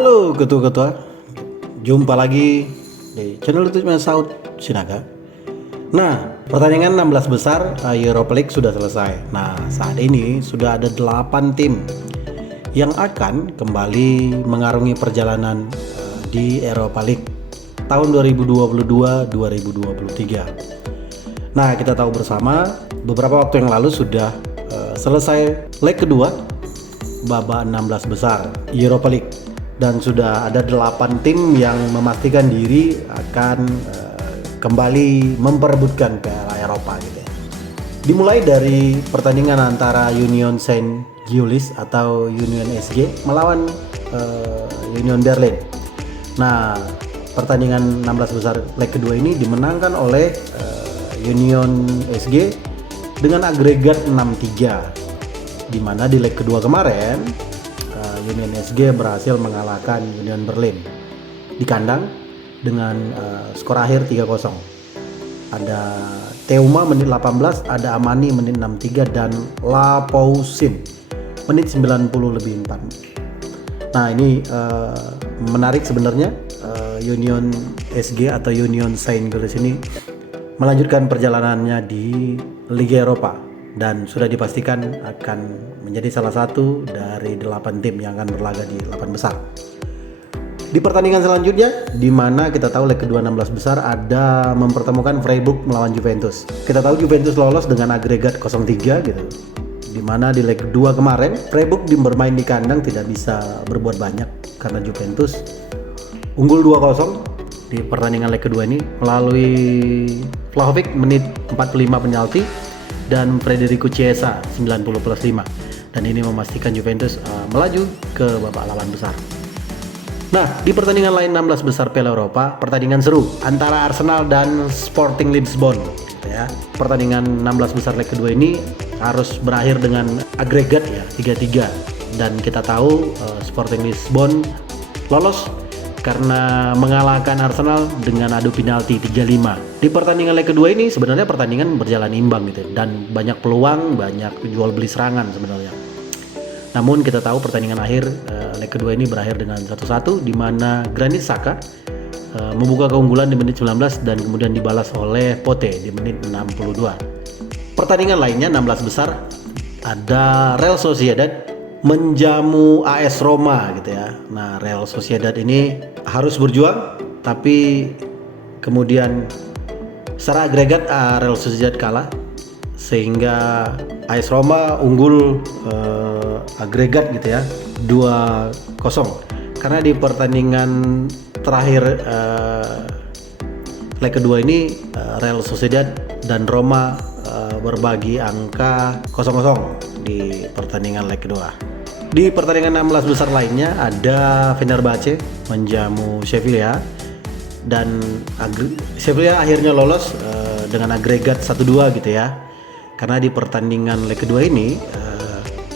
Halo ketua-ketua, jumpa lagi di channel YouTube Saud Sinaga. Nah, pertandingan 16 besar Europa League sudah selesai. Nah, saat ini sudah ada 8 tim yang akan kembali mengarungi perjalanan di Europa League tahun 2022-2023. Nah, kita tahu bersama beberapa waktu yang lalu sudah selesai leg kedua babak 16 besar Europa League. Dan sudah ada 8 tim yang memastikan diri akan kembali memperebutkan Piala Eropa gitu ya. Dimulai dari pertandingan antara Union Saint Gilloise atau Union SG melawan Union Berlin. Nah, pertandingan 16 besar leg kedua ini dimenangkan oleh Union SG dengan agregat 6-3. Di mana di leg kedua kemarin Union SG berhasil mengalahkan Union Berlin di kandang dengan skor akhir 3-0. Ada Teuma menit 18, ada Amani menit 63 dan La Pousin menit 90 lebih 4. Nah, ini menarik sebenarnya. Union SG atau Union Saint Gilloise ini melanjutkan perjalanannya di Liga Eropa dan sudah dipastikan akan menjadi salah satu dari 8 tim yang akan berlaga di 8 besar. Di pertandingan selanjutnya, di mana kita tahu leg kedua 16 besar ada mempertemukan Freiburg melawan Juventus. Kita tahu Juventus lolos dengan agregat 0-3 gitu. Di mana di leg kedua kemarin Freiburg bermain di kandang tidak bisa berbuat banyak karena Juventus unggul 2-0 di pertandingan leg kedua ini melalui Vlahovic menit 45 penalti dan Federico Chiesa 90+5, dan ini memastikan Juventus melaju ke babak 8 besar. Nah, di pertandingan lain 16 besar Piala Eropa, pertandingan seru antara Arsenal dan Sporting Lisbon gitu ya. Pertandingan 16 besar leg kedua ini harus berakhir dengan agregat ya 3-3, dan kita tahu Sporting Lisbon lolos karena mengalahkan Arsenal dengan adu penalti 3-5. Di pertandingan leg kedua ini sebenarnya pertandingan berjalan imbang gitu dan banyak peluang, banyak jual beli serangan sebenarnya. Namun kita tahu pertandingan akhir leg kedua ini berakhir dengan 1-1 di mana Granit Xhaka membuka keunggulan di menit 19 dan kemudian dibalas oleh Pote di menit 62. Pertandingan lainnya 16 besar ada Real Sociedad menjamu AS Roma gitu ya. Nah, Real Sociedad ini harus berjuang tapi kemudian secara agregat Real Sociedad kalah sehingga AS Roma unggul agregat gitu ya 2-0. Karena di pertandingan terakhir leg kedua ini Real Sociedad dan Roma berbagi angka 0-0 di pertandingan leg kedua. Di pertandingan 16 besar lainnya ada Fenerbahce menjamu Sevilla dan Sevilla akhirnya lolos dengan agregat 1-2 gitu ya. Karena di pertandingan leg kedua ini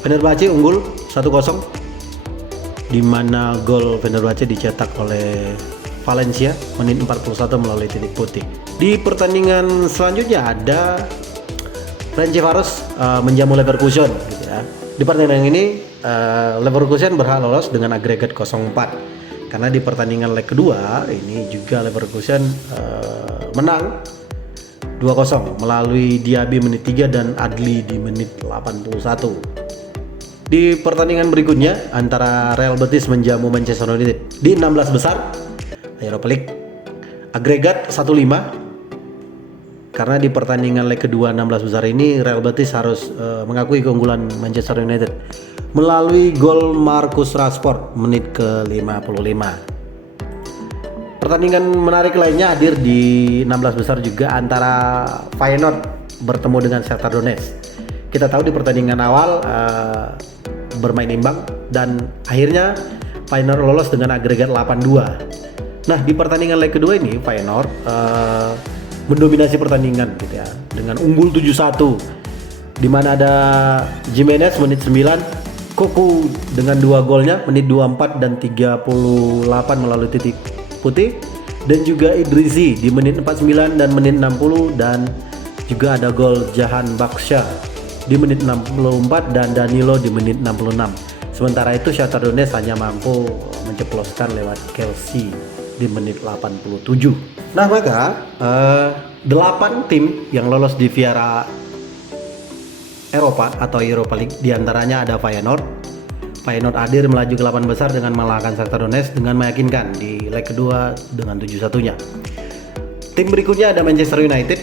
Fenerbahce unggul 1-0 di mana gol Fenerbahce dicetak oleh Valencia menit 41 melalui titik putih. Di pertandingan selanjutnya ada Ferencvaros menjamu Leverkusen gitu ya. Di pertandingan ini Leverkusen berhak lolos dengan agregat 0-4 karena di pertandingan leg kedua ini juga Leverkusen menang 2-0 melalui Diaby menit 3 dan Adli di menit 81. Di pertandingan berikutnya antara Real Betis menjamu Manchester United di 16 besar Europa League agregat 1-5 karena di pertandingan leg kedua 16 besar ini Real Betis harus mengakui keunggulan Manchester United melalui gol Marcus Rashford menit ke-55. Pertandingan menarik lainnya hadir di 16 besar juga antara Feyenoord bertemu dengan Shakhtar Donetsk. Kita tahu di pertandingan awal bermain imbang dan akhirnya Feyenoord lolos dengan agregat 8-2. Nah, di pertandingan leg kedua ini Feyenoord mendominasi pertandingan gitu ya dengan unggul 7-1 di mana ada Jimenez menit 9, Koku dengan 2 golnya menit 24 dan 38 melalui titik putih, dan juga Idrissi di menit 49 dan menit 60, dan juga ada gol Jahan Baksha di menit 64 dan Danilo di menit 66. Sementara itu Shakhtar Donetsk hanya mampu menceploskan lewat Chelsea di menit 87. Nah maka 8 tim yang lolos di Viera Eropa atau Europa League, diantaranya ada Feyenoord hadir melaju ke 8 besar dengan mengalahkan Shakhtar Donetsk dengan meyakinkan di leg kedua dengan 7-1-nya. Tim berikutnya ada Manchester United.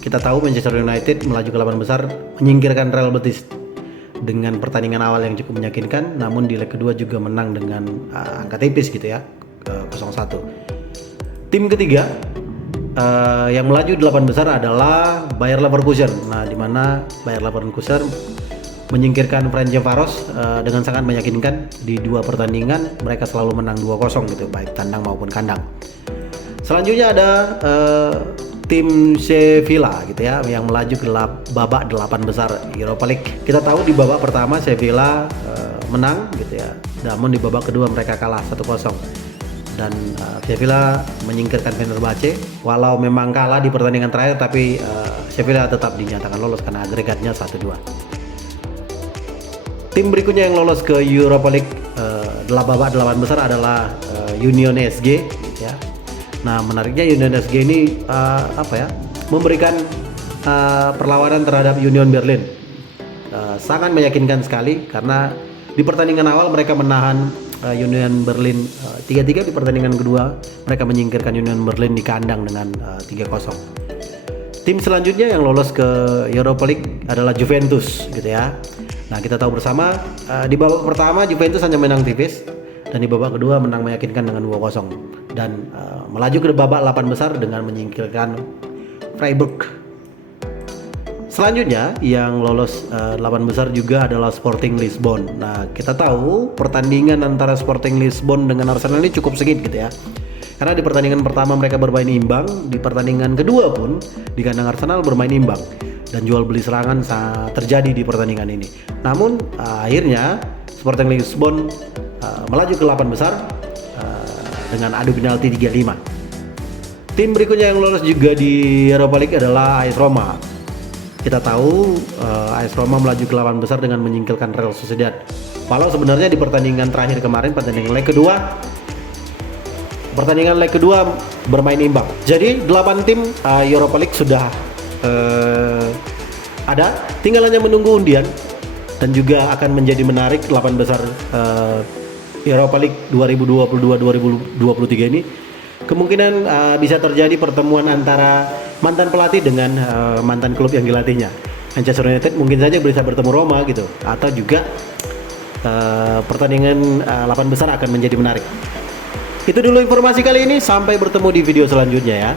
Kita tahu Manchester United melaju ke 8 besar menyingkirkan Real Betis dengan pertandingan awal yang cukup meyakinkan, namun di leg kedua juga menang dengan angka tipis gitu ya, 0-1. Tim ketiga yang melaju 8 besar adalah Bayer Leverkusen. Nah, di mana Bayer Leverkusen menyingkirkan Ferencvaros dengan sangat meyakinkan. Di 2 pertandingan mereka selalu menang 2-0 gitu, baik tandang maupun kandang. Selanjutnya ada tim Sevilla gitu ya, yang melaju ke babak 8 besar Europa League. Kita tahu di babak pertama Sevilla menang gitu ya, namun di babak kedua mereka kalah 1-0. Dan Sevilla menyingkirkan Fenerbahce. Walau memang kalah di pertandingan terakhir, tapi Sevilla tetap dinyatakan lolos karena agregatnya 1-2. Tim berikutnya yang lolos ke Europa League babak 8 besar adalah Union SG gitu ya. Nah, menariknya Union SG ini memberikan perlawanan terhadap Union Berlin. Sangat meyakinkan sekali karena di pertandingan awal mereka menahan Union Berlin 3-3. Di pertandingan kedua mereka menyingkirkan Union Berlin di kandang dengan 3-0. Tim selanjutnya yang lolos ke Europa League adalah Juventus gitu ya. Nah, kita tahu bersama di babak pertama Juventus hanya menang tipis, dan di babak kedua menang meyakinkan dengan 2-0 dan melaju ke babak 8 besar dengan menyingkirkan Freiburg. Selanjutnya yang lolos 8 besar juga adalah Sporting Lisbon. Nah, kita tahu pertandingan antara Sporting Lisbon dengan Arsenal ini cukup sengit gitu ya. Karena di pertandingan pertama mereka bermain imbang, di pertandingan kedua pun di kandang Arsenal bermain imbang, dan jual beli serangan terjadi di pertandingan ini. Namun akhirnya Sporting Lisbon melaju ke 8 besar dengan adu penalti 3-5. Tim berikutnya yang lolos juga di Europa League adalah AS Roma. Kita tahu AS Roma melaju ke 8 besar dengan menyingkirkan Real Sociedad. Walau sebenarnya di pertandingan terakhir kemarin, pertandingan leg kedua bermain imbang. Jadi 8 tim Europa League sudah ada, tinggal hanya menunggu undian, dan juga akan menjadi menarik 8 besar Europa League 2022-2023 ini. Kemungkinan bisa terjadi pertemuan antara mantan pelatih dengan mantan klub yang dilatihnya. Manchester United mungkin saja bisa bertemu Roma gitu, atau juga pertandingan 8 besar akan menjadi menarik. Itu dulu informasi kali ini, sampai bertemu di video selanjutnya ya.